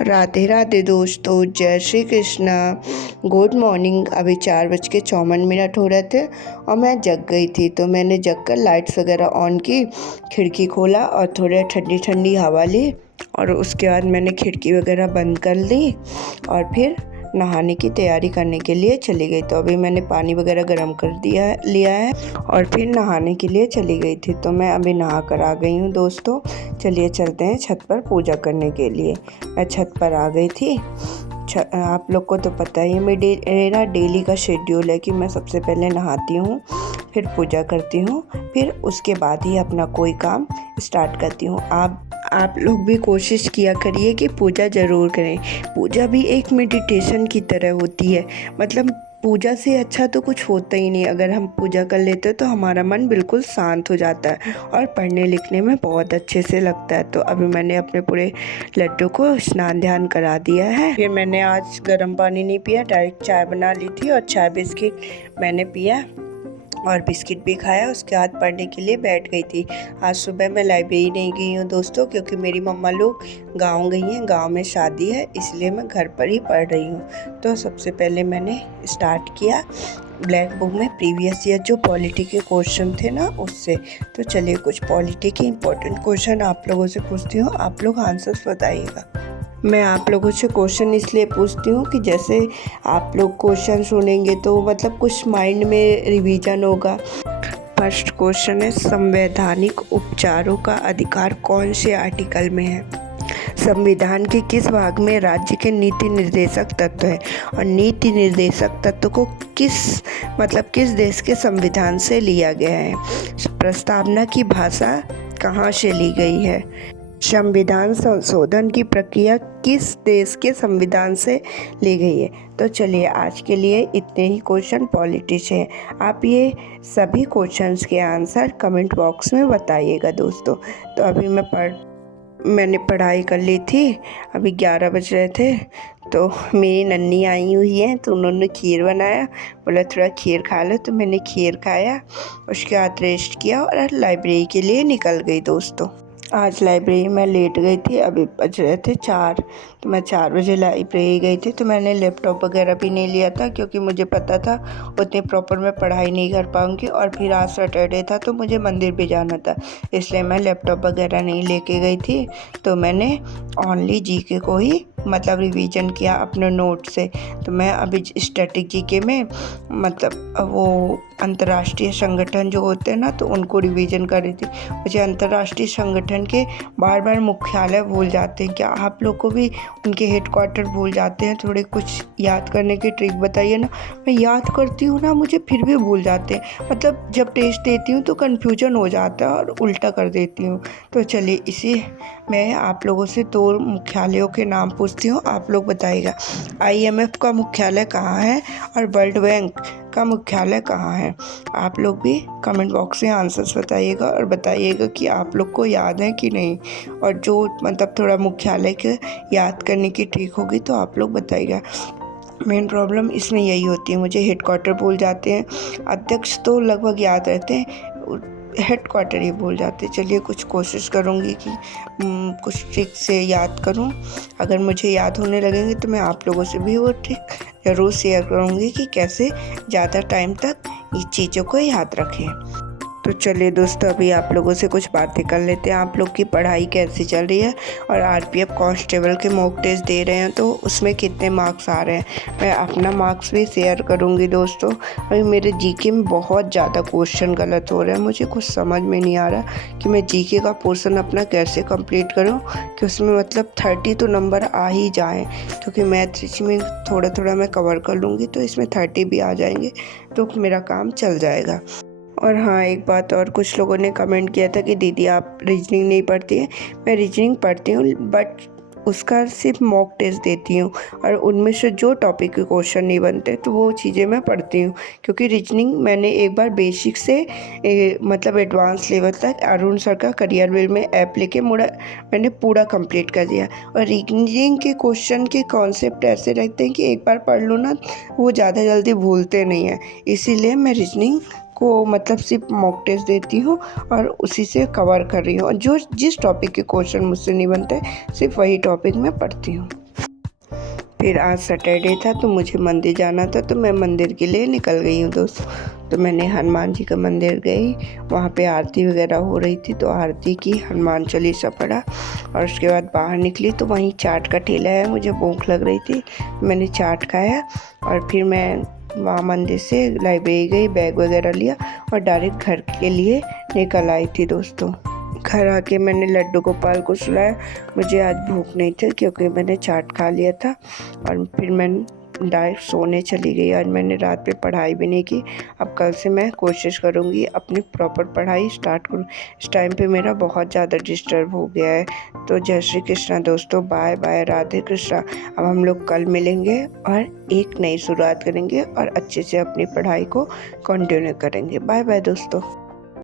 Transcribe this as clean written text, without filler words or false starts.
राधे राधे दोस्तों, जय Shri Krishna. Good morning. अभी 4:54 हो रहे थे और मैं जग गई थी, तो मैंने जग कर लाइट्स वगैरह ऑन की, खिड़की खोला और थोड़ी ठंडी ठंडी हवा ली और उसके बाद मैंने खिड़की वगैरह बंद कर ली और फिर नहाने की तैयारी करने के लिए चली गई। तो अभी मैंने पानी वगैरह गर्म कर लिया है और फिर नहाने के लिए चली गई थी। तो मैं अभी नहा कर आ गई हूँ दोस्तों। चलिए चलते हैं छत पर पूजा करने के लिए। मैं छत पर आ गई थी। आप लोग को तो पता ही है मेरा डेली का शेड्यूल है कि मैं सबसे पहले नहाती हूँ, फिर पूजा करती हूँ, फिर उसके बाद ही अपना कोई काम स्टार्ट करती हूँ। आप लोग भी कोशिश किया करिए कि पूजा ज़रूर करें। पूजा भी एक मेडिटेशन की तरह होती है। मतलब पूजा से अच्छा तो कुछ होता ही नहीं। अगर हम पूजा कर लेते हैं तो हमारा मन बिल्कुल शांत हो जाता है और पढ़ने लिखने में बहुत अच्छे से लगता है। तो अभी मैंने अपने पूरे लड्डू को स्नान ध्यान करा दिया है। फिर मैंने आज गर्म पानी नहीं पिया, डायरेक्ट चाय बना ली थी और चाय बिस्किट मैंने पिया और बिस्किट भी खाया। उसके बाद पढ़ने के लिए बैठ गई थी। आज सुबह मैं लाइब्रेरी नहीं गई हूँ दोस्तों, क्योंकि मेरी मम्मा लोग गांव गई हैं, गांव में शादी है, इसलिए मैं घर पर ही पढ़ रही हूँ। तो सबसे पहले मैंने स्टार्ट किया ब्लैक बुक में प्रीवियस ईयर जो पॉलिटी के क्वेश्चन थे ना उससे। तो चलिए कुछ पॉलिटी के इम्पोर्टेंट क्वेश्चन आप लोगों से पूछती हूँ, आप लोग आंसर्स बताइएगा। मैं आप लोगों से क्वेश्चन इसलिए पूछती हूँ कि जैसे आप लोग क्वेश्चन सुनेंगे तो मतलब कुछ माइंड में रिवीजन होगा। फर्स्ट क्वेश्चन है, संवैधानिक उपचारों का अधिकार कौन से आर्टिकल में है? संविधान के किस भाग में राज्य के नीति निर्देशक तत्व है और नीति निर्देशक तत्व को किस देश के संविधान से लिया गया है? प्रस्तावना की भाषा कहाँ से ली गई है? संविधान संशोधन की प्रक्रिया किस देश के संविधान से ली गई है? तो चलिए आज के लिए इतने ही क्वेश्चन पॉलिटी से हैं। आप ये सभी क्वेश्चंस के आंसर कमेंट बॉक्स में बताइएगा दोस्तों। तो अभी मैंने पढ़ाई कर ली थी। अभी 11 बज रहे थे तो मेरी नन्नी आई हुई है, तो उन्होंने खीर बनाया, बोला थोड़ा खीर खा लो, तो मैंने खीर खाया। उसके बाद रेस्ट किया और लाइब्रेरी के लिए निकल गई दोस्तों। आज लाइब्रेरी में लेट गई थी, अभी बज रहे थे 4, तो मैं 4 बजे लाइब्रेरी गई थी। तो मैंने लैपटॉप वगैरह भी नहीं लिया था, क्योंकि मुझे पता था उतने प्रॉपर मैं पढ़ाई नहीं कर पाऊँगी और फिर आज सैटरडे था तो मुझे मंदिर भी जाना था, इसलिए मैं लैपटॉप वगैरह नहीं लेके गई थी। तो मैंने ओनली जीके को ही मतलब रिवीजन किया अपने नोट से। तो मैं अभी स्टैटिक जीके में मतलब वो अंतर्राष्ट्रीय संगठन जो होते हैं ना, तो उनको रिवीजन कर रही थी। मुझे अंतर्राष्ट्रीय संगठन के बार बार मुख्यालय भूल जाते हैं। क्या आप लोग को भी उनके हेडक्वार्टर भूल जाते हैं? थोड़े कुछ याद करने की ट्रिक बताइए ना। मैं याद करती हूँ ना, मुझे फिर भी भूल जाते हैं। मतलब जब टेस्ट देती हूँ तो कन्फ्यूजन हो जाता है और उल्टा कर देती हूँ। तो चलिए इसी मैं आप लोगों से 2 मुख्यालयों के नाम पूछती हूँ, आप लोग बताइएगा। IMF का मुख्यालय कहाँ है और वर्ल्ड बैंक का मुख्यालय कहाँ है? आप लोग भी कमेंट बॉक्स में आंसर्स बताइएगा और बताइएगा कि आप लोग को याद है कि नहीं। और जो मतलब थोड़ा मुख्यालय के याद करने की ट्रिक होगी तो आप लोग बताइएगा। मेन प्रॉब्लम इसमें यही होती है, मुझे हेडक्वार्टर भूल जाते हैं, अध्यक्ष तो लगभग याद रहते हैं, हेडक्वार्टर ही भूल जाते हैं। चलिए कुछ कोशिश करूँगी कि कुछ ट्रिक से याद करूँ। अगर मुझे याद होने लगेंगे तो मैं आप लोगों से भी वो ट्रिक ज़रूर शेयर करूँगी कि कैसे ज़्यादा टाइम तक ये चीज़ों को याद रखें। तो चलिए दोस्तों अभी आप लोगों से कुछ बातें कर लेते हैं। आप लोग की पढ़ाई कैसी चल रही है और RPF कांस्टेबल के मॉक टेस्ट दे रहे हैं तो उसमें कितने मार्क्स आ रहे हैं? मैं अपना मार्क्स भी शेयर करूंगी दोस्तों। अभी मेरे जीके में बहुत ज़्यादा क्वेश्चन गलत हो रहे हैं, मुझे कुछ समझ में नहीं आ रहा कि मैं जीके का पोर्शन अपना कैसे कंप्लीट करूँ कि उसमें मतलब 30 तो नंबर आ ही जाएँ, क्योंकि मैथ में थोड़ा थोड़ा मैं कवर कर लूँगी तो इसमें 30 भी आ जाएंगे तो मेरा काम चल जाएगा। और हाँ, एक बात और, कुछ लोगों ने कमेंट किया था कि दीदी आप रीजनिंग नहीं पढ़ती हैं। मैं रीजनिंग पढ़ती हूँ, बट उसका सिर्फ मॉक टेस्ट देती हूँ और उनमें से जो टॉपिक के क्वेश्चन नहीं बनते तो वो चीज़ें मैं पढ़ती हूँ। क्योंकि रीजनिंग मैंने एक बार बेसिक से मतलब एडवांस लेवल तक अरुण सर का करियर बिल में ऐप लेके मैंने पूरा कंप्लीट कर दिया। और रीजनिंग के क्वेश्चन के कॉन्सेप्ट ऐसे रहते हैं कि एक बार पढ़ लो ना, वो ज़्यादा जल्दी भूलते नहीं हैं, इसीलिए मैं रीजनिंग को मतलब सिर्फ मॉक टेस्ट देती हूँ और उसी से कवर कर रही हूँ। और जिस टॉपिक के क्वेश्चन मुझसे नहीं बनते सिर्फ वही टॉपिक मैं पढ़ती हूँ। फिर आज सैटरडे था तो मुझे मंदिर जाना था, तो मैं मंदिर के लिए निकल गई हूँ दोस्तों। तो मैंने हनुमान जी का मंदिर गई, वहाँ पे आरती वगैरह हो रही थी तो आरती की, हनुमान चालीसा पढ़ा और उसके बाद बाहर निकली तो वहीं चाट का ठेला है, मुझे भूख लग रही थी, मैंने चाट खाया और फिर मैं वहाँ मंदिर से लाइब्रेरी गई, बैग वगैरह लिया और डायरेक्ट घर के लिए निकल आई थी दोस्तों। घर आके मैंने लड्डू गोपाल को सुलाया, मुझे आज भूख नहीं थी क्योंकि मैंने चाट खा लिया था और फिर मैं डायरेक्ट सोने चली गई। आज मैंने रात में पढ़ाई भी नहीं की, अब कल से मैं कोशिश करूँगी अपनी प्रॉपर पढ़ाई स्टार्ट करूँ। इस टाइम पे मेरा बहुत ज़्यादा डिस्टर्ब हो गया है। तो जय श्री कृष्णा दोस्तों, बाय बाय, राधे कृष्णा। अब हम लोग कल मिलेंगे और एक नई शुरुआत करेंगे और अच्छे से अपनी पढ़ाई को कंटिन्यू करेंगे। बाय बाय दोस्तों।